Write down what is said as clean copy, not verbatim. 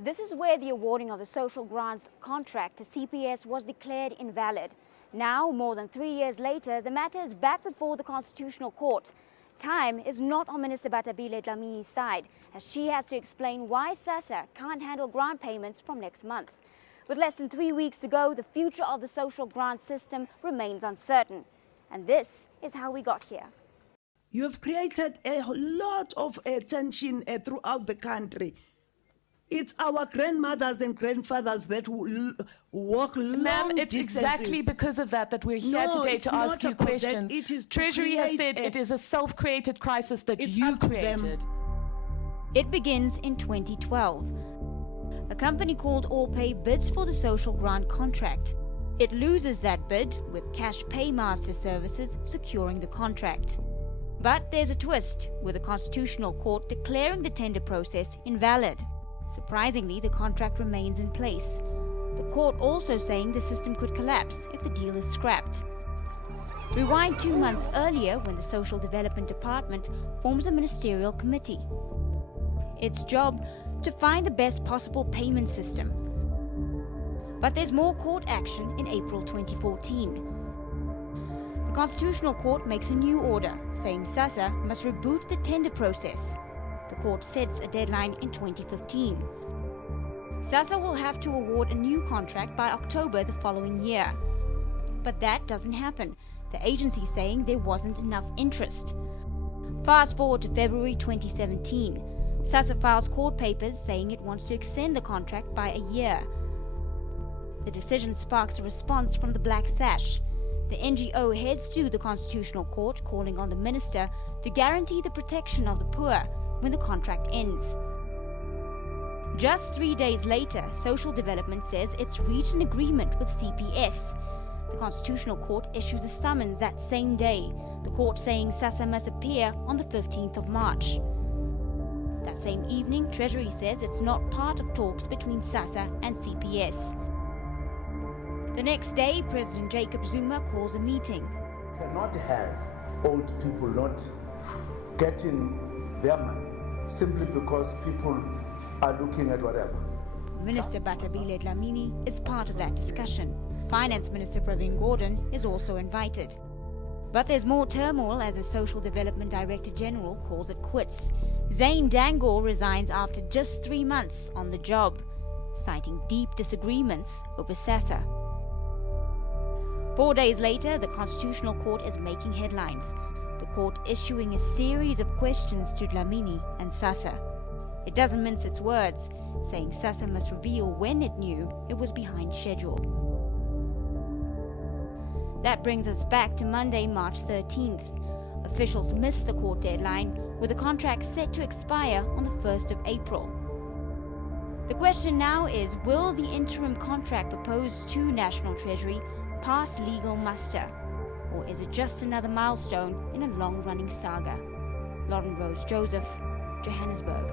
This is where the awarding of the social grants contract to CPS was declared invalid. Now, more than 3 years later, the matter is back before the Constitutional Court. Time is not on Minister Batabile Dlamini's side, as she has to explain why SASSA can't handle grant payments from next month. With less than 3 weeks to go, the future of the social grant system remains uncertain. And this is how we got here. You have created a lot of tension throughout the country. It's our grandmothers and grandfathers that will walk long Ma'am, it's distances. exactly because of that we're here today to ask you questions. It is Treasury has said it is a self-created crisis that you created. It begins in 2012. A company called Allpay bids for the social grant contract. It loses that bid, with Cash Paymaster Services securing the contract. But there's a twist, with the Constitutional Court declaring the tender process invalid. Surprisingly, the contract remains in place. The court also saying the system could collapse if the deal is scrapped. Rewind 2 months earlier, when the Social Development Department forms a ministerial committee. Its job to find the best possible payment system. But there's more court action in April 2014. The Constitutional Court makes a new order, saying SASSA must reboot the tender process. The court sets a deadline in 2015. SASSA will have to award a new contract by October the following year. But that doesn't happen, the agency saying there wasn't enough interest. Fast forward to February 2017. SASSA files court papers saying it wants to extend the contract by a year. The decision sparks a response from the Black Sash. The NGO heads to the Constitutional Court, calling on the minister to guarantee the protection of the poor when the contract ends. Just 3 days later, Social Development says it's reached an agreement with CPS. The Constitutional Court issues a summons that same day, the court saying SASSA must appear on the 15th of March. That same evening, Treasury says it's not part of talks between SASSA and CPS. The next day, President Jacob Zuma calls a meeting. We cannot have old people not getting their money simply because people are looking at whatever. Minister Batabile Dlamini is part of that discussion. Finance Minister Pravin Gordhan is also invited. But there's more turmoil as the Social Development Director General calls it quits. Zane Dangor resigns after just 3 months on the job, citing deep disagreements over SASSA. 4 days later, the Constitutional Court is making headlines. The court issuing a series of questions to Dlamini and SASSA. It doesn't mince its words, saying SASSA must reveal when it knew it was behind schedule. That brings us back to Monday, March 13th. Officials missed the court deadline, with the contract set to expire on the 1st of April. The question now is, will the interim contract proposed to National Treasury pass legal muster? Or is it just another milestone in a long-running saga? Lorhren-Rose Joseph, Johannesburg.